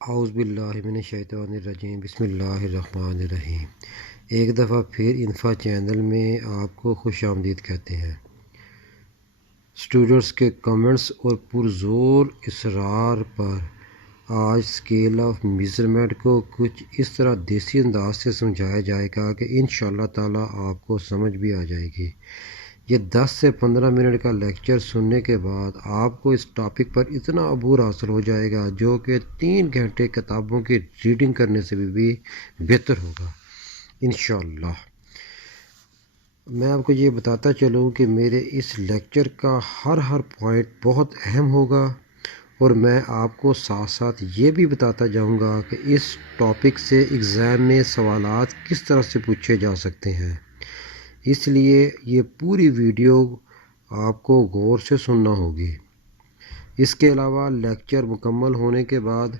औज़ुबिल्लाहिमिनश्शैतानिर्रजीम बिस्मिल्लाहिर्रहमानिर्रहीम। एक दफ़ा फिर इन्फा चैनल में आपको खुश आमदीद कहते हैं। स्टूडेंट्स के कमेंट्स और पुरज़ोर इसरार पर आज स्केल ऑफ मेज़रमेंट को कुछ इस तरह देसी अंदाज से समझाया जाएगा कि इंशाअल्लाह ताला आपको समझ भी आ जाएगी। ये 10 से 15 मिनट का लेक्चर सुनने के बाद आपको इस टॉपिक पर इतना अबूर हासिल हो जाएगा जो कि 3 घंटे किताबों की रीडिंग करने से भी बेहतर होगा इंशाअल्लाह। मैं आपको ये बताता चलूँ कि मेरे इस लेक्चर का हर पॉइंट बहुत अहम होगा और मैं आपको साथ साथ ये भी बताता जाऊँगा कि इस टॉपिक से एग्ज़ाम में सवालात किस तरह से पूछे जा सकते हैं। इसलिए ये पूरी वीडियो आपको गौर से सुनना होगी। इसके अलावा लेक्चर मुकम्मल होने के बाद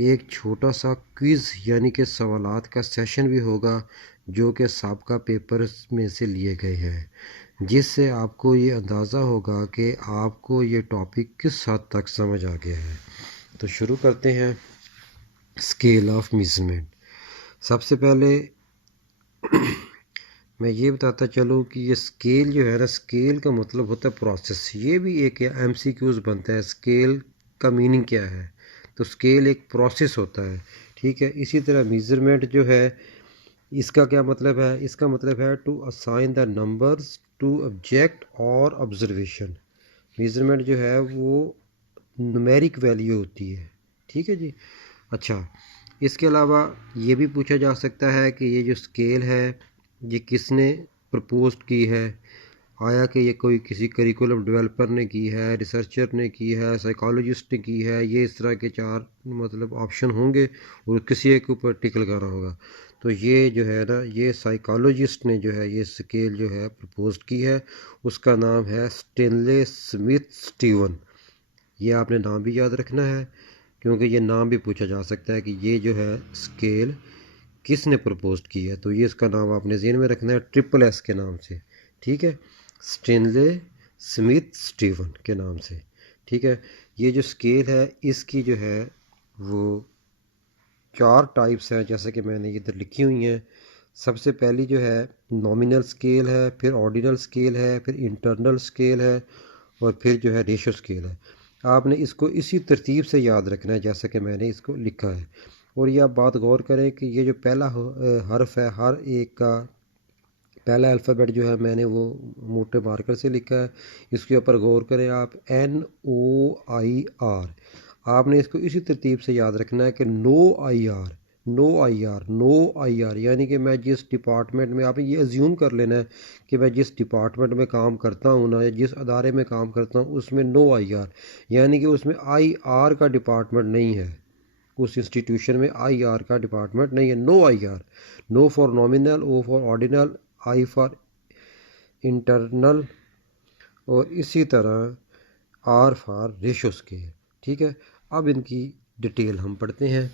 एक छोटा सा क्विज़ यानी कि सवालात का सेशन भी होगा जो कि साबका पेपर में से लिए गए हैं, जिससे आपको ये अंदाज़ा होगा कि आपको ये टॉपिक किस हद तक समझ आ गया है। तो शुरू करते हैं। Scale of measurement. सबसे पहले मैं ये बताता चलूँ कि ये स्केल जो है ना, स्केल का मतलब होता है प्रोसेस। ये भी एक MCQs बनता है, स्केल का मीनिंग क्या है। तो स्केल एक प्रोसेस होता है, ठीक है। इसी तरह मेज़रमेंट जो है, इसका क्या मतलब है? इसका मतलब है to assign the numbers to object और ऑब्जर्वेशन। मेज़रमेंट जो है वो न्यूमेरिक वैल्यू होती है, ठीक है जी। अच्छा, इसके अलावा ये भी पूछा जा सकता है कि ये जो स्केल है ये किसने प्रपोज की है। आया कि ये कोई किसी करिकुलम डेवलपर ने की है, रिसर्चर ने की है, साइकोलॉजिस्ट ने की है। ये इस तरह के 4 मतलब ऑप्शन होंगे और किसी एक ऊपर टिक लगाना होगा। तो ये जो है ना, ये साइकोलॉजिस्ट ने जो है ये स्केल जो है प्रपोज की है। उसका नाम है स्टेनले स्मिथ स्टीवन। ये आपने नाम भी याद रखना है क्योंकि ये नाम भी पूछा जा सकता है कि ये जो है स्केल किसने प्रपोज की है। तो ये इसका नाम आपने ज़हन में रखना है SSS के नाम से, ठीक है, स्टेनले स्मिथ स्टीवन के नाम से, ठीक है। ये जो स्केल है इसकी जो है वो 4 टाइप्स हैं, जैसे कि मैंने इधर लिखी हुई हैं। सबसे पहली जो है नॉमिनल स्केल है, फिर ऑर्डिनल स्केल है, फिर इंटरनल स्केल है और फिर जो है रेशो स्केल है। आपने इसको इसी तरतीब से याद रखना है जैसे कि मैंने इसको लिखा है। और ये आप बात गौर करें कि ये जो पहला हर्फ है, हर एक का पहला अल्फ़ाबेट जो है मैंने वो मोटे मार्कर से लिखा है। इसके ऊपर गौर करें आप, NOIR। आपने इसको इसी तरतीब से याद रखना है कि नो आई आर यानी कि मैं जिस डिपार्टमेंट में, आपने ये अज्यूम कर लेना है कि मैं जिस डिपार्टमेंट में काम करता हूँ ना, या जिस अदारे में काम करता हूँ उसमें नो आई आर यानी कि उसमें IR का डिपार्टमेंट नहीं है। उस इंस्टीट्यूशन में IR का डिपार्टमेंट नहीं है। NOIR, N for nominal, O for ordinal, I for internal और इसी तरह R फॉर रेशो स्केल, ठीक है। अब इनकी डिटेल हम पढ़ते हैं।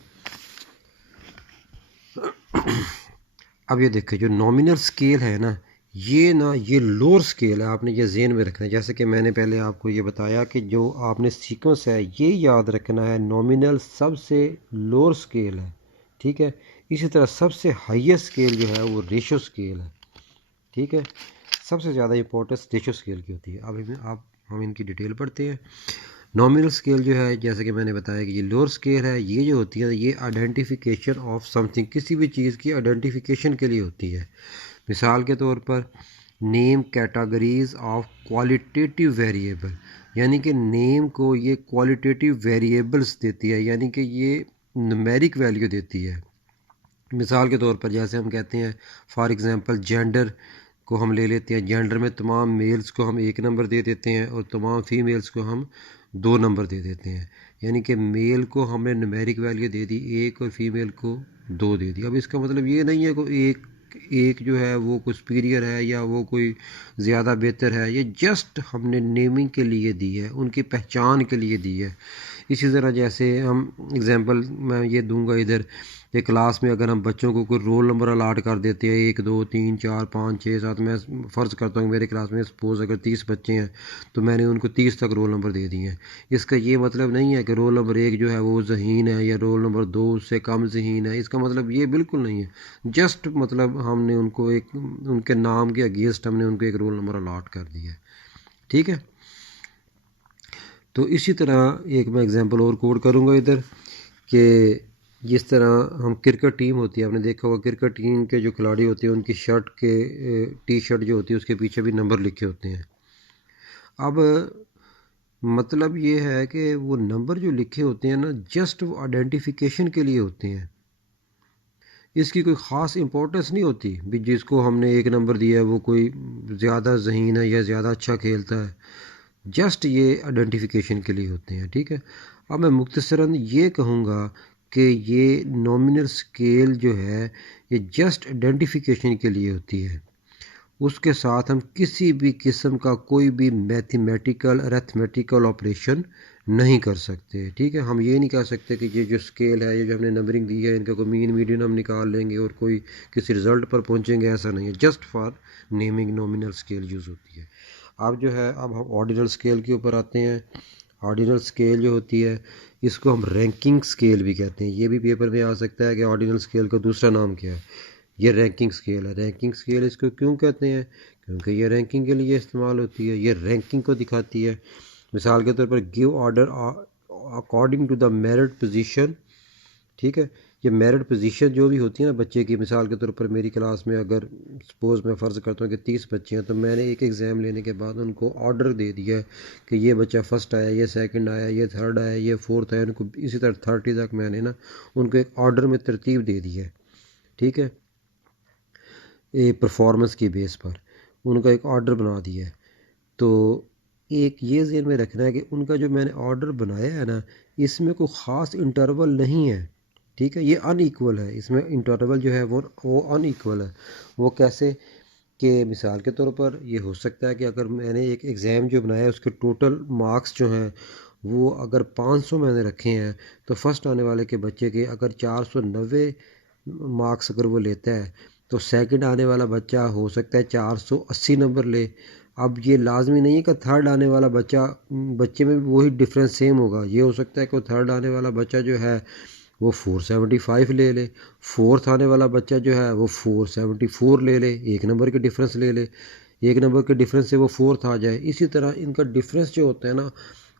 अब ये देखिए, जो नॉमिनल स्केल है ना, ये लोअर स्केल है। आपने ये ज़हन में रखना है। जैसे कि मैंने पहले आपको ये बताया कि जो आपने सीक्वेंस है ये याद रखना है। नॉमिनल सबसे लोअर स्केल है, ठीक है। इसी तरह सबसे हाईएस्ट स्केल जो है वो रेशो स्केल है, ठीक है। सबसे ज़्यादा इंपॉर्टेंस रेशो स्केल की होती है। अब हम इनकी डिटेल पढ़ते हैं। नॉमिनल स्केल जो है, जैसे कि मैंने बताया कि ये लोअर स्केल है। ये जो होती है ये आइडेंटिफिकेशन ऑफ समथिंग, किसी भी चीज़ की आइडेंटिफिकेशन के लिए होती है। मिसाल के तौर पर name categories of qualitative variable, यानी कि नेम को ये क्वालिटेटिव वेरिएबल्स देती है, यानी कि ये न्यूमेरिक वैल्यू देती है। मिसाल के तौर पर जैसे हम कहते हैं, फॉर एग्ज़ाम्पल जेंडर को हम ले लेते हैं। जेंडर में तमाम मेल्स को हम 1 नंबर दे देते हैं और तमाम फीमेल्स को हम 2 नंबर दे देते हैं। यानी कि मेल को हमने न्यूमेरिक वैल्यू दे दी 1 और फीमेल को 2 दे दी। अब इसका मतलब ये नहीं है कि एक जो है वो कोई सुपीरियर है या वो कोई ज़्यादा बेहतर है। ये जस्ट हमने नेमिंग के लिए दी है, उनकी पहचान के लिए दी है। इसी तरह जैसे हम एग्जांपल मैं ये दूंगा इधर कि क्लास में अगर हम बच्चों को कोई रोल नंबर अलाट कर देते हैं 1 2 3 4 5 6 7, मैं फ़र्ज़ करता हूँ मेरे क्लास में सपोज़ अगर 30 बच्चे हैं तो मैंने उनको 30 तक रोल नंबर दे दिए हैं। इसका ये मतलब नहीं है कि रोल नंबर 1 जो है वो ज़हीन है या रोल नंबर 2 उससे कम ज़हीन है, इसका मतलब ये बिल्कुल नहीं है। जस्ट मतलब हमने उनको एक उनके नाम के अगेंस्ट हमने उनको एक रोल नंबर अलाट कर दिया है, ठीक है। तो इसी तरह एक मैं एग्जांपल और कोड करूँगा इधर कि जिस तरह हम क्रिकेट टीम होती है, आपने देखा होगा क्रिकेट टीम के जो खिलाड़ी होते हैं उनकी शर्ट के टी शर्ट जो होती है उसके पीछे भी नंबर लिखे होते हैं। अब मतलब ये है कि वो नंबर जो लिखे होते हैं ना जस्ट वो आइडेंटिफिकेशन के लिए होते हैं, इसकी कोई ख़ास इंपॉर्टेंस नहीं होती भी जिसको हमने एक नंबर दिया है वो कोई ज़्यादा ज़हीन है या ज़्यादा अच्छा खेलता है, जस्ट ये आइडेंटिफिकेशन के लिए होते हैं, ठीक है। अब मैं मुख्तसरन ये कहूँगा कि ये नॉमिनल स्केल जो है ये जस्ट आइडेंटिफिकेशन के लिए होती है, उसके साथ हम किसी भी किस्म का कोई भी मैथमेटिकल अरिथमेटिकल ऑपरेशन नहीं कर सकते, ठीक है। हम ये नहीं कह सकते कि ये जो स्केल है ये जो हमने नंबरिंग दी है इनका कोई मीन मीडियन हम निकाल लेंगे और कोई किसी रिज़ल्ट पर पहुंचेंगे, ऐसा नहीं है। Just for naming nominal scale use होती है। अब जो है अब हम ऑर्डिनल स्केल के ऊपर आते हैं। ऑर्डिनल स्केल जो होती है इसको हम रैंकिंग स्केल भी कहते हैं, ये भी पेपर में आ सकता है कि ऑर्डिनल स्केल का दूसरा नाम क्या है, ये रैंकिंग स्केल है। रैंकिंग स्केल इसको क्यों कहते हैं, क्योंकि ये रैंकिंग के लिए इस्तेमाल होती है, ये रैंकिंग को दिखाती है। मिसाल के तौर पर give order according to the merit position, ठीक है। ये मेरिट पोजीशन जो भी होती है ना बच्चे की, मिसाल के तौर पर मेरी क्लास में अगर सपोज़ मैं फ़र्ज़ करता हूँ कि 30 बच्चे हैं तो मैंने एक एग्ज़ाम लेने के बाद उनको ऑर्डर दे दिया है कि ये बच्चा फ़र्स्ट आया, ये सेकंड आया, ये थर्ड आया, ये फोर्थ आया, उनको इसी तरह 30 तक मैंने ना उनको एक ऑर्डर में तरतीब दे दी है, ठीक है। ये परफॉर्मेंस की बेस पर उनका एक ऑर्डर बना दिया है। तो एक ये ज़हन में रखना है कि उनका जो मैंने ऑर्डर बनाया है ना इसमें कोई ख़ास इंटरवल नहीं है, ठीक है। ये अनइक्वल है, इसमें इंटरवल जो है वो अनइक्वल है। वो कैसे कि मिसाल के तौर पर ये हो सकता है कि अगर मैंने एक एग्ज़ाम जो बनाया है उसके टोटल मार्क्स जो हैं वो अगर 500 मैंने रखे हैं तो फर्स्ट आने वाले के बच्चे के अगर 490 मार्क्स अगर वो लेता है तो सेकंड आने वाला बच्चा हो सकता है 480 नंबर ले। अब ये लाजमी नहीं है कि थर्ड आने वाला बच्चे में भी वही डिफरेंस सेम होगा, ये हो सकता है कि थर्ड आने वाला बच्चा जो है वो 475 ले ले, फोर्थ आने वाला बच्चा जो है वो 474 ले ले, एक नंबर के डिफरेंस ले ले, एक नंबर के डिफरेंस से वो फोर्थ आ जाए। इसी तरह इनका डिफरेंस जो होता है ना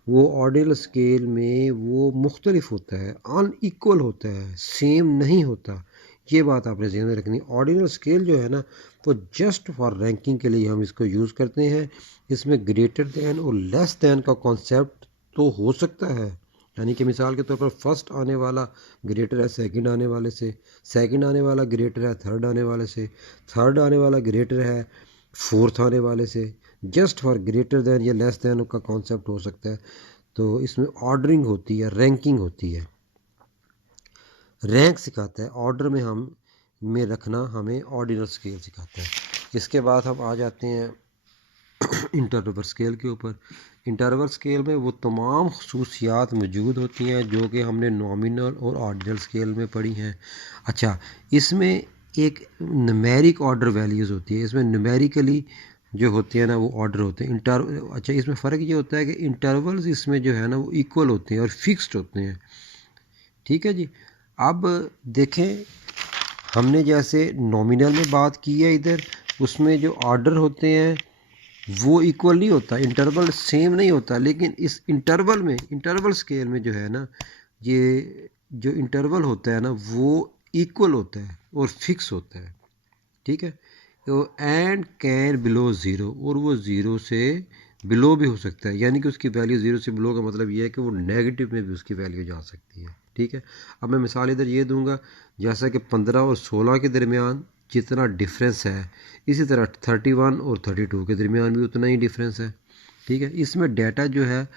वो ऑर्डिनल स्केल में वो मुख्तलिफ होता है, अनइक्वल होता है, सेम नहीं होता। ये बात आपने ध्यान में रखनी। ऑर्डिनल स्केल जो है ना वो जस्ट फॉर रैंकिंग के लिए हम इसको यूज़ करते हैं। इसमें ग्रेटर दैन और लेस दैन का कॉन्सेप्ट तो हो सकता है, यानी कि मिसाल के तौर पर फर्स्ट आने वाला ग्रेटर है सेकंड आने वाले से, सेकंड आने वाला ग्रेटर है थर्ड आने वाले से, थर्ड आने वाला ग्रेटर है फोर्थ आने वाले से। जस्ट फॉर ग्रेटर दैन या लेस दैन का कॉन्सेप्ट हो सकता है। तो इसमें ऑर्डरिंग होती है, रैंकिंग होती है, रैंक सिखाता है, ऑर्डर में हम में रखना हमें ऑर्डिनल स्केल सिखाता है। इसके बाद हम आ जाते हैं इंटरवल स्केल के ऊपर। इंटरवल स्केल में वो तमाम खसूसियात मौजूद होती हैं जो कि हमने नॉमिनल और ऑर्डिनल स्केल में पढ़ी हैं। अच्छा, इसमें एक न्यूमेरिक ऑर्डर वैल्यूज़ होती है, इसमें न्यूमेरिकली जो होते हैं ना वो ऑर्डर होते हैं। अच्छा, इसमें फ़र्क ये होता है कि इंटरवल्स इसमें जो है ना वो इक्वल होते हैं और फिक्स्ड होते हैं, ठीक है जी। अब देखें हमने जैसे नॉमिनल में बात की है इधर, उसमें जो ऑर्डर होते हैं वो इक्वल नहीं होता, इंटरवल सेम नहीं होता, लेकिन इस इंटरवल में इंटरवल स्केल में जो है ना ये जो इंटरवल होता है ना वो इक्वल होता है और फिक्स होता है, ठीक है। तो एंड कैन बिलो ज़ीरो, और वो ज़ीरो से बिलो भी हो सकता है, यानी कि उसकी वैल्यू ज़ीरो से बिलो का मतलब ये है कि वो नेगेटिव में भी उसकी वैल्यू जा सकती है, ठीक है। अब मैं मिसाल इधर ये दूंगा जैसा कि 15 और 16 के दरमियान जितना डिफरेंस है इसी तरह 31 और 32 के दरमियान भी उतना ही डिफरेंस है, ठीक है। इसमें डाटा जो है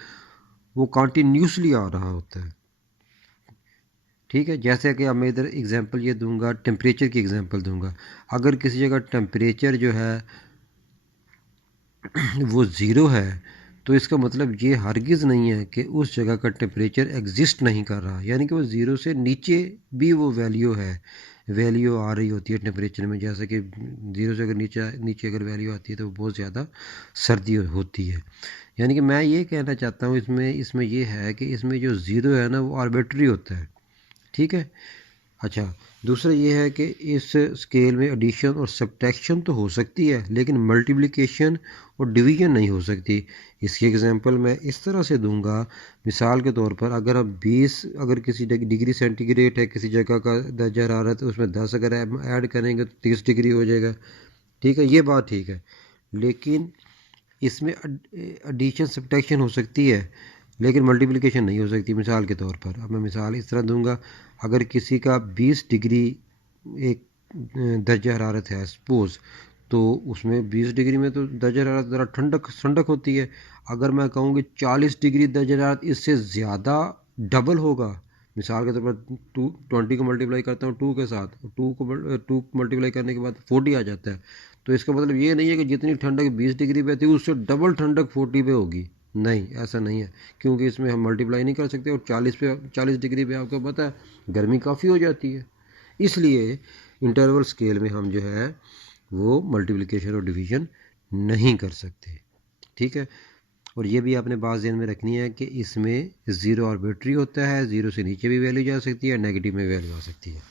वो कंटिन्यूसली आ रहा होता है, ठीक है। जैसे कि अब मैं इधर एग्जांपल ये दूंगा, टेम्परेचर की एग्जांपल दूंगा। अगर किसी जगह टेम्परेचर जो है वो ज़ीरो है तो इसका मतलब ये हरगिज़ नहीं है कि उस जगह का टेम्परेचर एग्जिस्ट नहीं कर रहा, यानी कि वो ज़ीरो से नीचे भी वो वैल्यू आ रही होती है टेम्परेचर में। जैसे कि ज़ीरो से अगर नीचे अगर वैल्यू आती है तो बहुत ज़्यादा सर्दी होती है। यानी कि मैं ये कहना चाहता हूँ इसमें ये है कि इसमें जो ज़ीरो है ना वो आर्बिट्री होता है, ठीक है। अच्छा, दूसरा ये है कि इस स्केल में एडिशन और सब्ट्रैक्शन तो हो सकती है, लेकिन मल्टीप्लिकेशन और डिवीजन नहीं हो सकती। इसकी एग्जांपल मैं इस तरह से दूंगा, मिसाल के तौर पर अगर हम 20 अगर किसी डिग्री सेंटीग्रेड है किसी जगह का दर्जा हरारत, तो उसमें 10 अगर ऐड करेंगे तो 30 डिग्री हो जाएगा, ठीक है, ये बात ठीक है। लेकिन इसमें एडिशन सब्ट्रैक्शन हो सकती है लेकिन मल्टीप्लिकेशन नहीं हो सकती। मिसाल के तौर पर अब मैं मिसाल इस तरह दूंगा, अगर किसी का 20 डिग्री एक दर्जा हरारत है सपोज़, तो उसमें 20 डिग्री में तो दर्जा हरारत ज़रा ठंडक होती है। अगर मैं कहूँ कि 40 डिग्री दर्जा हरारत इससे ज़्यादा डबल होगा, मिसाल के तौर पर 20 को मल्टीप्लाई करता हूँ 2 के साथ, 2 मल्टीप्लाई करने के बाद 40 आ जाता है, तो इसका मतलब ये नहीं है कि जितनी ठंडक 20 डिग्री पे थी उससे डबल ठंडक 40 पे होगी। नहीं, ऐसा नहीं है, क्योंकि इसमें हम मल्टीप्लाई नहीं कर सकते और 40 डिग्री पे आपको पता है गर्मी काफ़ी हो जाती है। इसलिए इंटरवल स्केल में हम जो है वो मल्टीप्लिकेशन और डिवीजन नहीं कर सकते, ठीक है। और ये भी आपने बात ध्यान में रखनी है कि इसमें ज़ीरो आर्बिट्री होता है, ज़ीरो से नीचे भी वैल्यू जा सकती है, नेगेटिव में वैल्यू आ सकती है।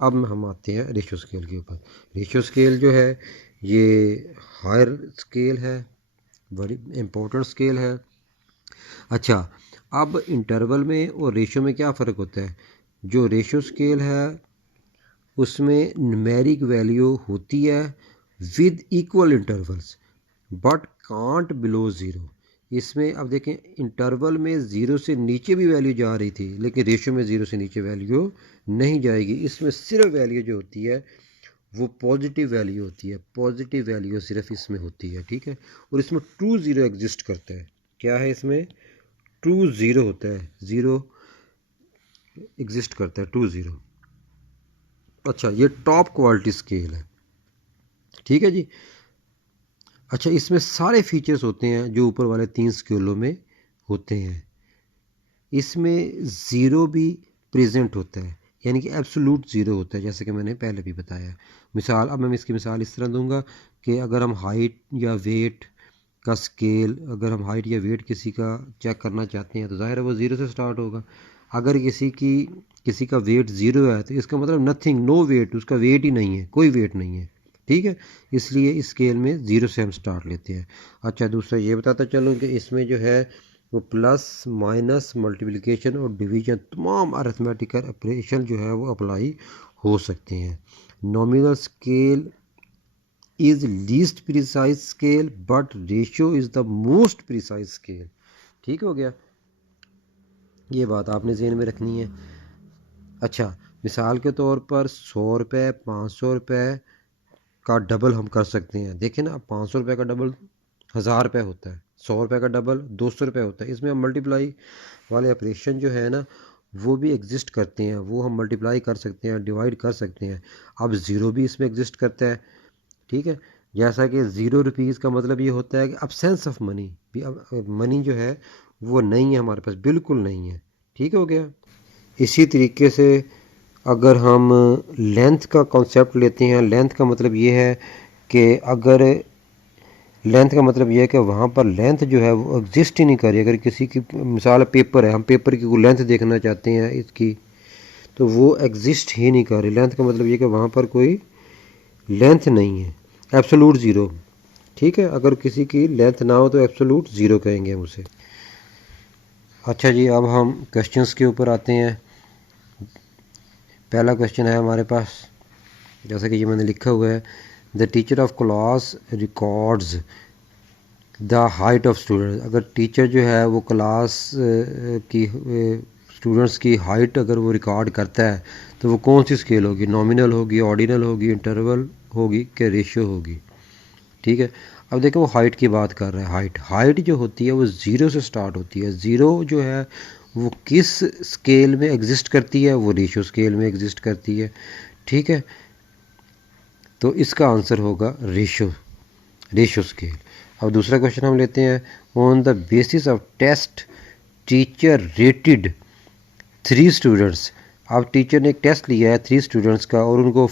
अब हम आते हैं रेशियो स्केल के ऊपर। रेशियो स्केल जो है ये हायर स्केल है, बड़ी इम्पोर्टेंट स्केल है। अच्छा, अब इंटरवल में और रेशियो में क्या फ़र्क होता है? जो रेशियो स्केल है उसमें न्यूमेरिक वैल्यू होती है with equal intervals but can't below zero. इसमें अब देखें, इंटरवल में ज़ीरो से नीचे भी वैल्यू जा रही थी, लेकिन रेशियो में ज़ीरो से नीचे वैल्यू नहीं जाएगी। इसमें सिर्फ वैल्यू जो होती है वो पॉजिटिव वैल्यू होती है, पॉजिटिव वैल्यू सिर्फ इसमें होती है, ठीक है। और इसमें ट्रू ज़ीरो एग्जिस्ट करता है। क्या है इसमें? ट्रू ज़ीरो होता है, ज़ीरो एग्जिस्ट करता है, ट्रू ज़ीरो। अच्छा, ये टॉप क्वालिटी स्केल है, ठीक है जी। अच्छा, इसमें सारे फीचर्स होते हैं जो ऊपर वाले 3 स्केलों में होते हैं। इसमें ज़ीरो भी प्रेजेंट होता है, यानी कि एब्सोल्यूट ज़ीरो होता है, जैसे कि मैंने पहले भी बताया। मिसाल, अब मैं इसकी मिसाल इस तरह दूंगा कि अगर हम हाइट या वेट का स्केल, अगर हम हाइट या वेट किसी का चेक करना चाहते हैं तो ज़ाहिर है वो ज़ीरो से स्टार्ट होगा। अगर किसी का वेट ज़ीरो है तो इसका मतलब नथिंग, नो वेट, उसका वेट ही नहीं है, कोई वेट नहीं है, ठीक है। इसलिए इस स्केल में ज़ीरो से हम स्टार्ट लेते हैं। अच्छा, दूसरा ये बताता चलूँ कि इसमें जो है वो प्लस माइनस मल्टीप्लिकेशन और डिवीजन तमाम अरिथमेटिकल ऑपरेशन जो है वो अप्लाई हो सकते हैं। Nominal scale is least precise scale but ratio is the most precise scale, ठीक हो गया। ये बात आपने ज़हन में रखनी है। अच्छा, मिसाल के तौर पर 100 रुपये 500 रुपये का डबल हम कर सकते हैं। देखें ना, 500 रुपये का डबल 1000 रुपये होता है, 100 रुपये का डबल 200 रुपये होता है। इसमें हम मल्टीप्लाई वाले ऑपरेशन जो है ना वो भी एग्जिस्ट करते हैं, वो हम मल्टीप्लाई कर सकते हैं, डिवाइड कर सकते हैं। अब ज़ीरो भी इसमें एग्जिस्ट करता है, ठीक है। जैसा कि 0 रुपीज़ का मतलब ये होता है कि अब्सेंस ऑफ मनी, भी अब मनी जो है वो नहीं है हमारे पास, बिल्कुल नहीं है, ठीक हो गया। इसी तरीके से अगर हम लेंथ का कॉन्सेप्ट लेते हैं, लेंथ का मतलब ये है कि अगर लेंथ का मतलब ये है कि वहाँ पर लेंथ जो है वो एग्जिस्ट ही नहीं कर रही। अगर किसी की मिसाल पेपर है, हम पेपर की कोई लेंथ देखना चाहते हैं इसकी, तो वो एग्जिस्ट ही नहीं कर रही। लेंथ का मतलब ये कि वहाँ पर कोई लेंथ नहीं है, एब्सोल्यूट ज़ीरो, ठीक है। अगर किसी की लेंथ ना हो तो एब्सोल्यूट ज़ीरो कहेंगे हम उसे। अच्छा जी, अब हम क्वेश्चंस के ऊपर आते हैं। पहला क्वेश्चन है हमारे पास, जैसा कि ये मैंने लिखा हुआ है, the teacher of class records the height of student. अगर टीचर जो है वो क्लास की स्टूडेंट्स की हाइट अगर वो रिकॉर्ड करता है तो वो कौन सी स्केल होगी? नॉमिनल होगी, ऑर्डिनल होगी, इंटरवल होगी, कि रेशियो होगी, ठीक है। अब देखो वो हाइट की बात कर रहा है। हाइट जो होती है वो ज़ीरो से स्टार्ट होती है। ज़ीरो जो है वो किस स्केल में एग्जिस्ट करती है? वो रेशियो स्केल में एग्जिस्ट करती है, ठीक है। तो इसका आंसर होगा रेशियो स्केल। अब दूसरा क्वेश्चन हम लेते हैं, on the basis of test teacher rated 3 students. अब टीचर ने एक टेस्ट लिया है 3 स्टूडेंट्स का और उनको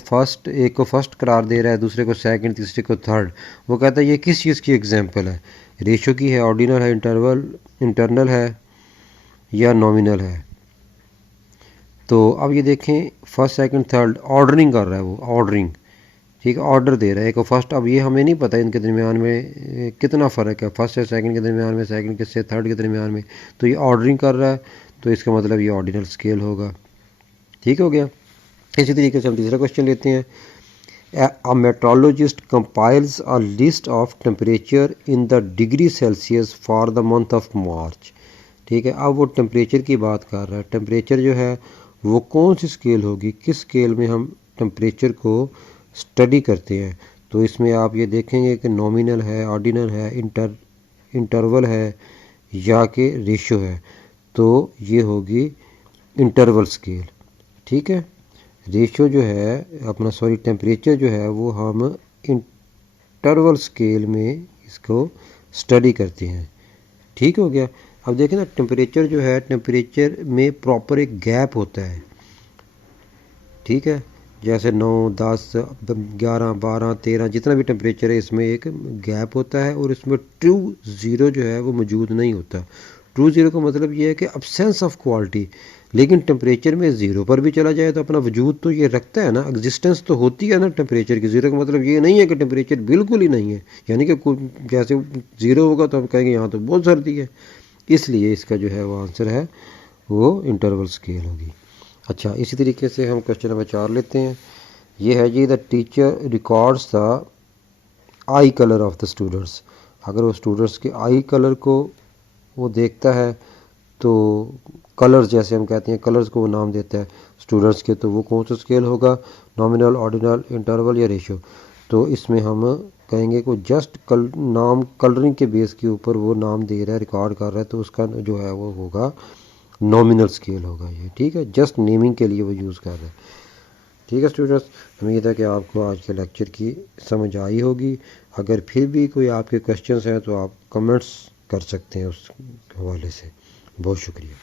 एक को फर्स्ट करार दे रहा है, दूसरे को सेकंड, तीसरे को थर्ड। वो कहता है ये किस चीज़ की एग्जांपल है, रेशो की है, ऑर्डिनल है, इंटरनल है या नॉमिनल है। तो अब ये देखें फर्स्ट सेकंड थर्ड ऑर्डरिंग कर रहा है, वो ऑर्डरिंग, ठीक है, ऑर्डर दे रहा है एक फर्स्ट। अब ये हमें नहीं पता इनके दरमियान में कितना फ़र्क है, फर्स्ट से सेकंड के दरमियान में, सेकंड के से थर्ड के दरमियान में। तो ये ऑर्डरिंग कर रहा है, तो इसका मतलब ये ऑर्डिनल स्केल होगा। ठीक हो गया। इसी तरीके से हम तीसरा क्वेश्चन लेते हैं, a meteorologist compiles a list of temperature in the degree Celsius for the month of March. ठीक है, अब वो टेम्परेचर की बात कर रहा है। टेम्परेचर जो है वो कौन सी स्केल होगी, किस स्केल में हम टेम्परेचर को स्टडी करते हैं। तो इसमें आप ये देखेंगे कि नॉमिनल है, ऑर्डिनल है, इंटरवल है या कि रेशो है। तो ये होगी इंटरवल स्केल। ठीक है, रेशो जो है अपना टेम्परेचर जो है वो हम इंटरवल स्केल में इसको स्टडी करते हैं। ठीक हो गया। अब देखें ना, टेम्परेचर जो है, टेम्परेचर में प्रॉपर एक गैप होता है। ठीक है, जैसे 9, 10, 11, 12, 13 जितना भी टेम्परेचर है इसमें एक गैप होता है और इसमें ट्रू ज़ीरो जो है वो मौजूद नहीं होता। ट्रू ज़ीरो का मतलब ये है कि अब्सेंस ऑफ क्वालिटी। लेकिन टेम्परेचर में ज़ीरो पर भी चला जाए तो अपना वजूद तो ये रखता है ना, एग्जिस्टेंस तो होती है ना टेम्परेचर की। ज़ीरो का मतलब ये नहीं है कि टेम्परेचर बिल्कुल ही नहीं है, यानी कि जैसे ज़ीरो होगा तो हम कहेंगे यहाँ तो बहुत सर्दी है। इसलिए इसका जो है वो आंसर है वो इंटरवल स्केल होगी। अच्छा, इसी तरीके से हम क्वेश्चन नंबर 4 लेते हैं। ये है जी, the teacher records the eye colour of the students. अगर वो स्टूडेंट्स के आई कलर को वो देखता है तो कलर्स, जैसे हम कहते हैं कलर्स को वो नाम देता है स्टूडेंट्स के, तो वो कौन सा स्केल होगा, नॉमिनल, ऑर्डिनल, इंटरवल या रेशो। तो इसमें हम कहेंगे को जस्ट नाम कलरिंग के बेस के ऊपर वो नाम दे रहा है, रिकॉर्ड कर रहा है, तो उसका जो है वो होगा नॉमिनल स्केल होगा ये। ठीक है, जस्ट नेमिंग के लिए वो यूज़ कर रहा है। ठीक है स्टूडेंट्स, उम्मीद है कि आपको आज के लेक्चर की समझ आई होगी। अगर फिर भी कोई आपके क्वेश्चंस हैं तो आप कमेंट्स कर सकते हैं उस हवाले से। बहुत शुक्रिया।